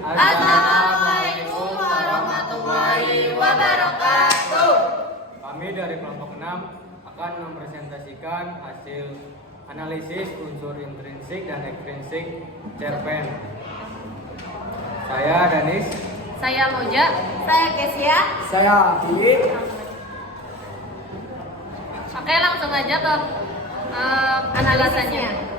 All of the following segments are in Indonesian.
Assalamualaikum warahmatullahi wabarakatuh. Kami dari kelompok 6 akan mempresentasikan hasil analisis unsur intrinsik dan ekstrinsik cerpen. Saya Danis. Saya Moja. Saya Kesia. Saya Afi. Oke, langsung aja ke analisanya.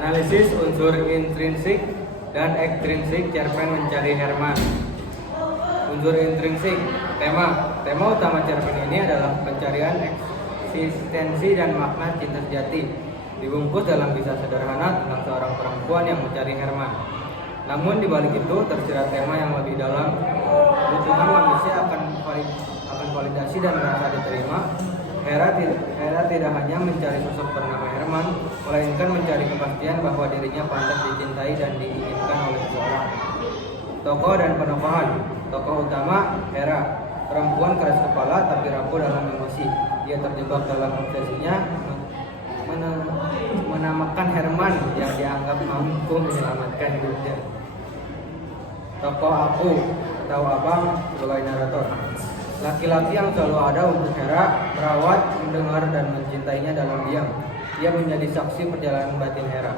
Analisis unsur intrinsik dan ekstrinsik cerpen Mencari Herman. Unsur intrinsik, tema utama cerpen ini adalah pencarian eksistensi dan makna cinta sejati, dibungkus dalam kisah sederhana tentang seorang perempuan yang mencari Herman. Namun di balik itu tersirat tema yang lebih dalam, kebutuhan manusia akan validasi dan merasa diterima. Hera tidak hanya mencari sosok bernama Herman, melainkan mencari kepastian bahwa dirinya pantas dicintai dan diinginkan oleh seseorang. Tokoh dan penokohan. Tokoh utama Hera, perempuan keras kepala tapi rapuh dalam emosi. Dia terjebak dalam obsesinya menamakan Herman yang dianggap mampu menyelamatkan hidupnya. Tokoh aku atau abang sebagai narator. Laki-laki yang selalu ada untuk Hera, merawat, mendengar, dan mencintainya dalam diam. Dia menjadi saksi perjalanan batin Hera.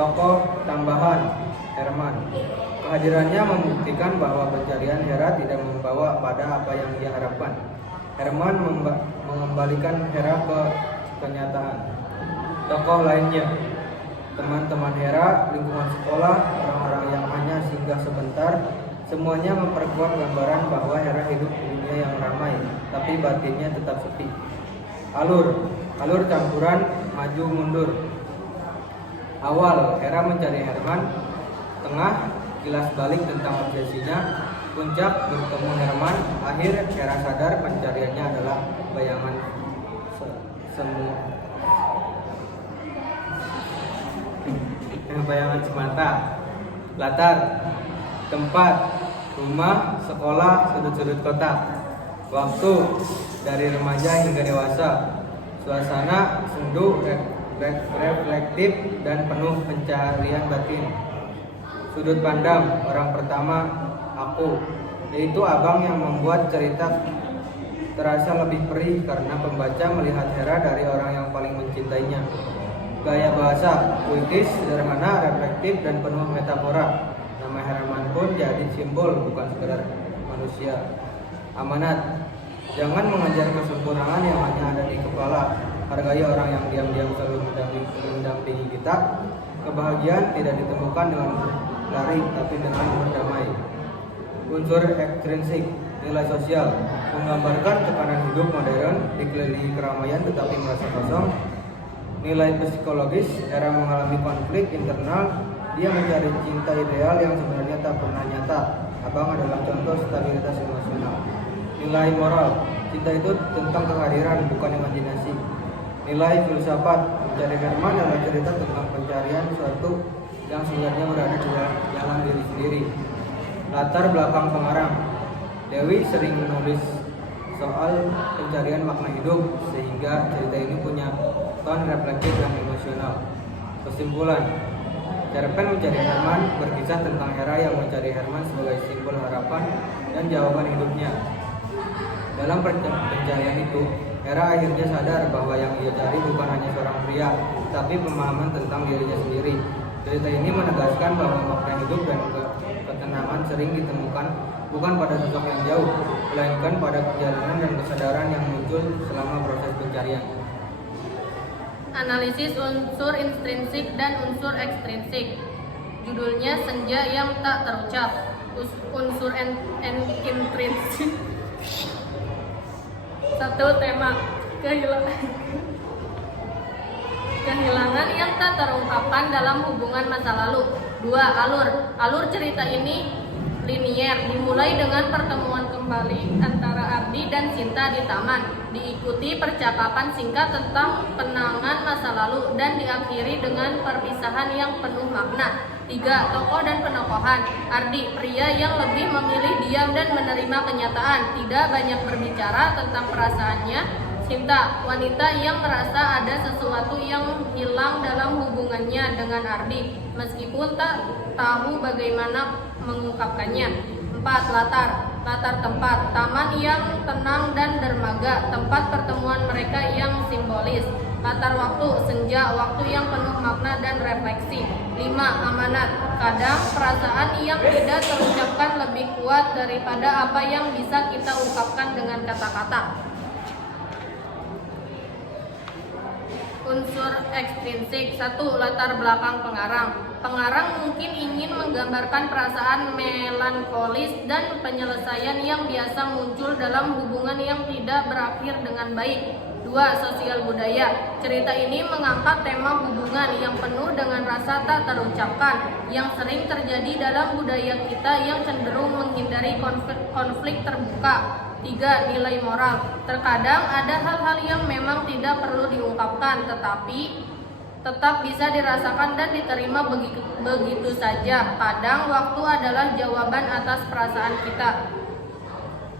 Tokoh tambahan Herman. Kehadirannya membuktikan bahwa pencarian Hera tidak membawa pada apa yang dia harapkan. Herman mengembalikan Hera ke kenyataan. Tokoh lainnya, teman-teman Hera, lingkungan sekolah, orang-orang yang hanya singgah sebentar, semuanya memperkuat gambaran bahwa Hera hidup di dunia yang ramai, tapi batinnya tetap sepi. Alur campuran maju mundur. Awal, Hera mencari Herman. Tengah, kilas balik tentang obsesinya. Puncak, bertemu Herman. Akhir, Hera sadar pencariannya adalah bayangan bayangan semata. Latar, tempat, rumah, sekolah, sudut-sudut kota. Waktu, dari remaja hingga dewasa. Suasana, sendu, reflektif, dan penuh pencarian batin. Sudut pandang, orang pertama, aku, yaitu abang yang membuat cerita terasa lebih perih karena pembaca melihat Hera dari orang yang paling mencintainya. Gaya bahasa, puitis, sederhana, reflektif, dan penuh metafora. Nama Herman pun jadi simbol, bukan sekedar manusia. Amanat, jangan mengejar kesempurnaan yang hanya ada di kepala. Hargai orang yang diam-diam selalu mendampingi kita. Kebahagiaan tidak ditemukan dengan lari, tapi dengan berdamai. Unsur ekstrinsik, nilai sosial, menggambarkan tekanan hidup modern, dikelilingi keramaian tetapi merasa kosong. Nilai psikologis, Hera mengalami konflik internal. Dia mencari cinta ideal yang sebenarnya tak pernah nyata. Abang adalah contoh stabilitas emosional. Nilai moral, cinta itu tentang kehadiran, bukan imajinasi. Nilai filsafat, mencari Herman adalah cerita tentang pencarian sesuatu yang sebenarnya berada di dalam diri sendiri. Latar belakang pengarang, Dewi sering menulis soal pencarian makna hidup, sehingga cerita ini punya ton reflektif dan emosional. Kesimpulan, cerpen Mencari Herman berkisah tentang Hera yang mencari Herman sebagai simbol harapan dan jawaban hidupnya. Dalam pencarian itu, Hera akhirnya sadar bahwa yang ia cari bukan hanya seorang pria, tapi pemahaman tentang dirinya sendiri. Cerita ini menegaskan bahwa makna hidup dan ketenangan sering ditemukan bukan pada sosok yang jauh, melainkan pada perjalanan dan kesadaran yang muncul selama proses pencarian. Analisis unsur intrinsik dan unsur ekstrinsik. Judulnya Senja yang Tak Terucap. Unsur intrinsik. Satu, tema kehilangan yang tak terungkapkan dalam hubungan masa lalu. Dua, alur cerita ini linier, dimulai dengan pertemuan kembali antara Ardi dan Sinta di taman, diikuti percakapan singkat tentang kenangan masa lalu, dan diakhiri dengan perpisahan yang penuh makna. Tiga, tokoh dan penokohan. Ardi, pria yang lebih memilih diam dan menerima kenyataan, tidak banyak berbicara tentang perasaannya. Sinta, wanita yang merasa ada sesuatu yang hilang dalam hubungannya dengan Ardi, meskipun tak tahu bagaimana mengungkapkannya. 4. Latar tempat, taman yang tenang dan dermaga, tempat pertemuan mereka yang simbolis. Latar waktu, senja, waktu yang penuh makna dan refleksi. 5. Amanat, kadang perasaan yang tidak terucapkan lebih kuat daripada apa yang bisa kita ungkapkan dengan kata-kata. Unsur ekstrinsik. 1. Latar belakang pengarang. Pengarang mungkin ingin menggambarkan perasaan melankolis dan penyelesaian yang biasa muncul dalam hubungan yang tidak berakhir dengan baik. 2. Sosial budaya. Cerita ini mengangkat tema hubungan yang penuh dengan rasa tak terucapkan yang sering terjadi dalam budaya kita yang cenderung menghindari konflik terbuka. 3. Nilai moral. Terkadang ada hal-hal yang memang tidak perlu diungkapkan tetapi tetap bisa dirasakan dan diterima begitu saja. Kadang waktu adalah jawaban atas perasaan kita.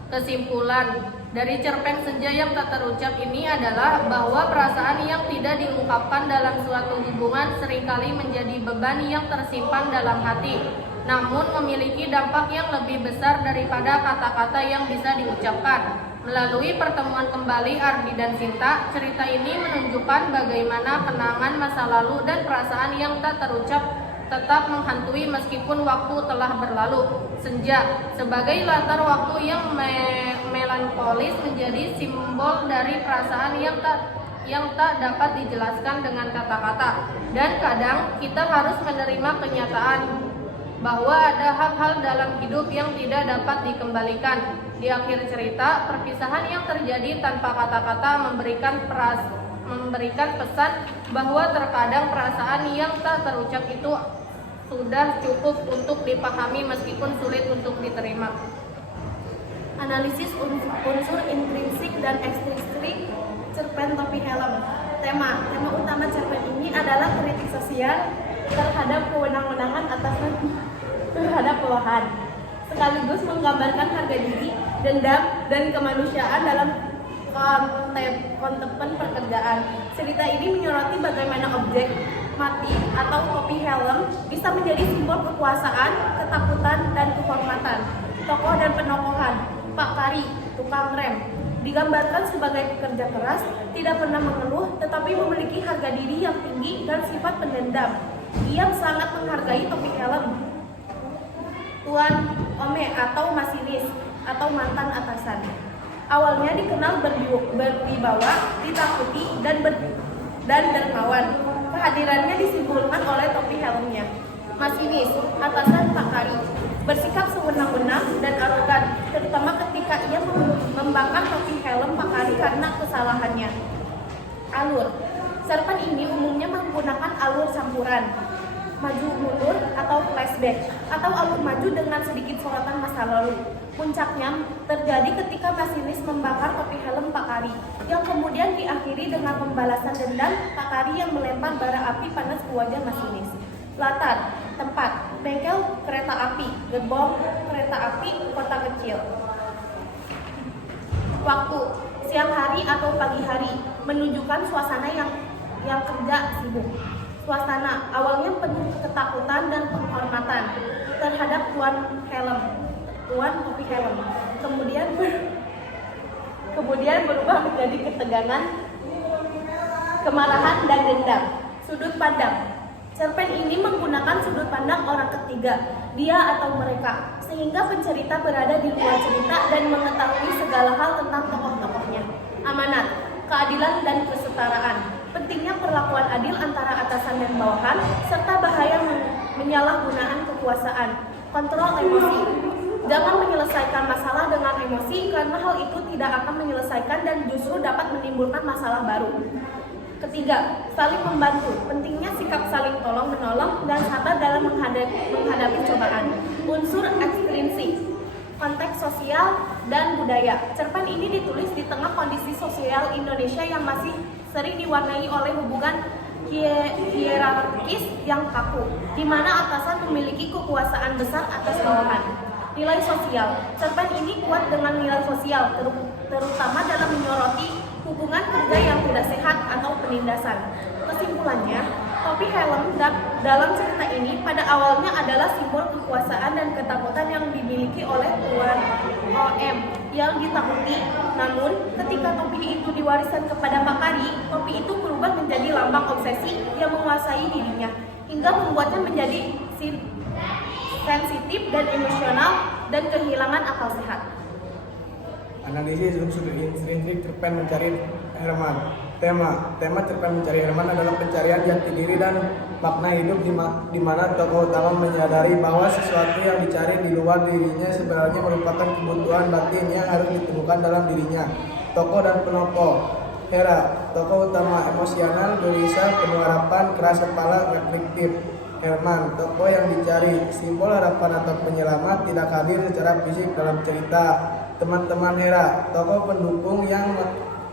Kesimpulan dari cerpen Senja yang tak terucap ini adalah bahwa perasaan yang tidak diungkapkan dalam suatu hubungan seringkali menjadi beban yang tersimpan dalam hati, namun memiliki dampak yang lebih besar daripada kata-kata yang bisa diucapkan. Melalui pertemuan kembali Ardi dan Sinta, cerita ini menunjukkan bagaimana kenangan masa lalu dan perasaan yang tak terucap tetap menghantui meskipun waktu telah berlalu. Senja sebagai latar waktu yang melankolis menjadi simbol dari perasaan yang tak dapat dijelaskan dengan kata-kata. Dan kadang kita harus menerima kenyataan bahwa ada hal-hal dalam hidup yang tidak dapat dikembalikan. Di akhir cerita, perpisahan yang terjadi tanpa kata-kata memberikan pesan bahwa terkadang perasaan yang tak terucap itu sudah cukup untuk dipahami meskipun sulit untuk diterima. Analisis unsur intrinsik dan ekstrinsik cerpen Topi Helm. Tema utama cerpen ini adalah kritik sosial terhadap kewenang-wenangan atasan terhadap bawahan, sekaligus menggambarkan harga diri, dendam, dan kemanusiaan dalam kontepen pekerjaan. Cerita ini menyoroti bagaimana objek mati atau topi helm bisa menjadi simbol kekuasaan, ketakutan, dan kehormatan. Tokoh dan penokohan. Pak Kari, tukang rem, digambarkan sebagai pekerja keras, tidak pernah mengeluh, tetapi memiliki harga diri yang tinggi dan sifat pendendam. Ia sangat menghargai topi helm. Tuan Ome atau masinis atau mantan atasan. Awalnya dikenal berwibawa, ditakuti, dan dermawan. Kehadirannya disimpulkan oleh topi helmnya. Masinis, atasan Pak Kari, bersikap sewenang-wenang dan arogan, terutama ketika ia membakar topi helm Pak Kari karena kesalahannya. Alur. Cerpen ini umumnya menggunakan alur campuran, maju mundur atau flashback, atau alur maju dengan sedikit sorotan masa lalu. Puncaknya terjadi ketika masinis membakar topi helm Pak Kari, yang kemudian diakhiri dengan pembalasan dendam Pak Kari yang melempar bara api panas ke wajah masinis. Latar tempat, bengkel kereta api, gerbong kereta api, kota kecil. Waktu, siang hari atau pagi hari, menunjukkan suasana yang kerja sibuk. Suasana awalnya penuh ketakutan dan penghormatan terhadap tuan topi helm. Kemudian berubah menjadi ketegangan, kemarahan, dan dendam. Sudut pandang. Cerpen ini menggunakan sudut pandang orang ketiga, dia atau mereka, sehingga pencerita berada di luar cerita dan mengetahui segala hal tentang tokoh-tokohnya. Amanat, keadilan dan kesetaraan. Pentingnya perlakuan adil antara atasan dan bawahan, serta bahaya penyalahgunaan kekuasaan. Kontrol emosi. Jangan menyelesaikan masalah dengan emosi karena hal itu tidak akan menyelesaikan dan justru dapat menimbulkan masalah baru. Ketiga, saling membantu. Pentingnya sikap saling tolong-menolong dan sabar dalam menghadapi cobaan. Unsur ekstrinsik. Konteks sosial dan budaya. Cerpen ini ditulis di tengah kondisi sosial Indonesia yang masih sering diwarnai oleh hubungan hierarkis yang kaku, di mana atasan memiliki kekuasaan besar atas bawahan. Nilai sosial. Cerpen ini kuat dengan nilai sosial, terutama dalam menyoroti hubungan penindasan. Kesimpulannya, topi helm dalam cerita ini pada awalnya adalah simbol kekuasaan dan ketakutan yang dimiliki oleh Tuan OM yang ditakuti. Namun, ketika topi itu diwariskan kepada Pak Kari, topi itu berubah menjadi lambang obsesi yang menguasai dirinya, hingga membuatnya menjadi sensitif dan emosional dan kehilangan akal sehat. Analisis unsur intrinsik cerpen mencari Herman. Tema cerpen mencari Herman adalah pencarian jati diri dan makna hidup di mana tokoh utama menyadari bahwa sesuatu yang dicari di luar dirinya sebenarnya merupakan kebutuhan batin yang harus ditemukan dalam dirinya. Tokoh dan penokoh. Hera, tokoh utama emosional, gelisah, penuh harapan, keras kepala, reflektif. Herman, tokoh yang dicari, simbol harapan atau penyelamat, tidak hadir secara fisik dalam cerita. Teman-teman Hera, tokoh pendukung yang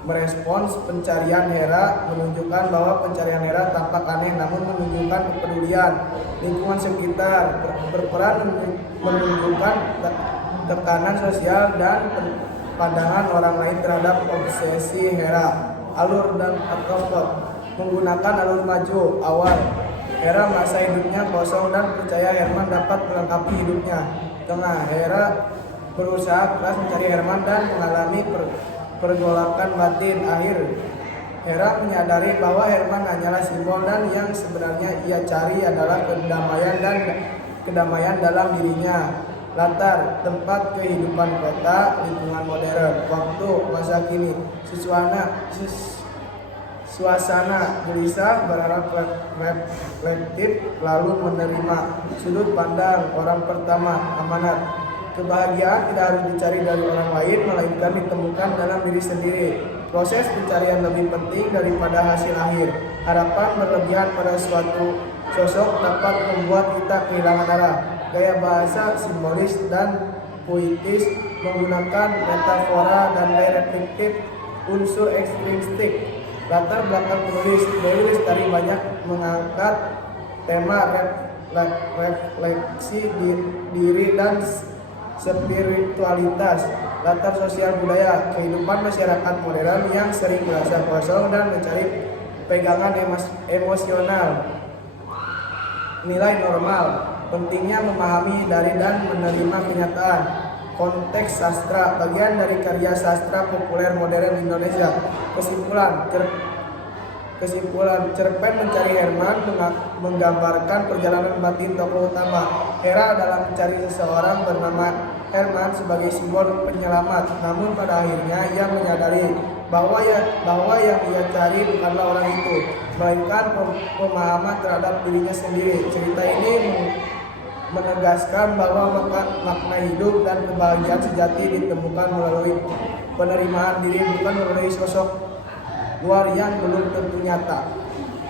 merespons pencarian Hera, menunjukkan bahwa pencarian Hera tampak aneh namun menunjukkan kepedulian. Lingkungan sekitar berperan menunjukkan tekanan sosial dan pandangan orang lain terhadap obsesi Hera. Alur dan plot menggunakan alur maju awal. Hera masa hidupnya kosong dan percaya Herman dapat melengkapi hidupnya. Tengah, Hera berusaha keras mencari Herman dan mengalami pergolakan batin. Akhir, Hera menyadari bahwa Herman hanyalah simbol dan yang sebenarnya ia cari adalah kedamaian dalam dirinya. Latar, tempat kehidupan kota, lingkungan modern, waktu, masa kini, suasana gelisah, berharap reflektif, lalu menerima. Sudut pandang orang pertama, amanat. Kebahagiaan tidak harus dicari dari orang lain, melainkan ditemukan dalam diri sendiri. Proses pencarian lebih penting daripada hasil akhir. Harapan berlebihan pada suatu sosok dapat membuat kita kehilangan arah. Gaya bahasa simbolis dan puitis, menggunakan metafora dan gaya reflektif, unsur ekstrinsik. Latar belakang penulis, Dewi Lestari banyak mengangkat tema refleksi diri dan spiritualitas. Latar sosial budaya, kehidupan masyarakat modern yang sering merasa kosong dan mencari pegangan emosional. Nilai normal, pentingnya memahami dari dan menerima kenyataan. Konteks sastra, bagian dari karya sastra populer modern Indonesia. Kesimpulan, cerpen mencari Herman menggambarkan perjalanan batin tokoh utama Hera dalam mencari seseorang bernama Herman sebagai simbol penyelamat. Namun pada akhirnya ia menyadari bahwa yang ia cari bukanlah orang itu, melainkan pemahaman terhadap dirinya sendiri. Cerita ini menegaskan bahwa makna hidup dan kebahagiaan sejati ditemukan melalui penerimaan diri, bukan melalui sosok luar yang belum tentu nyata.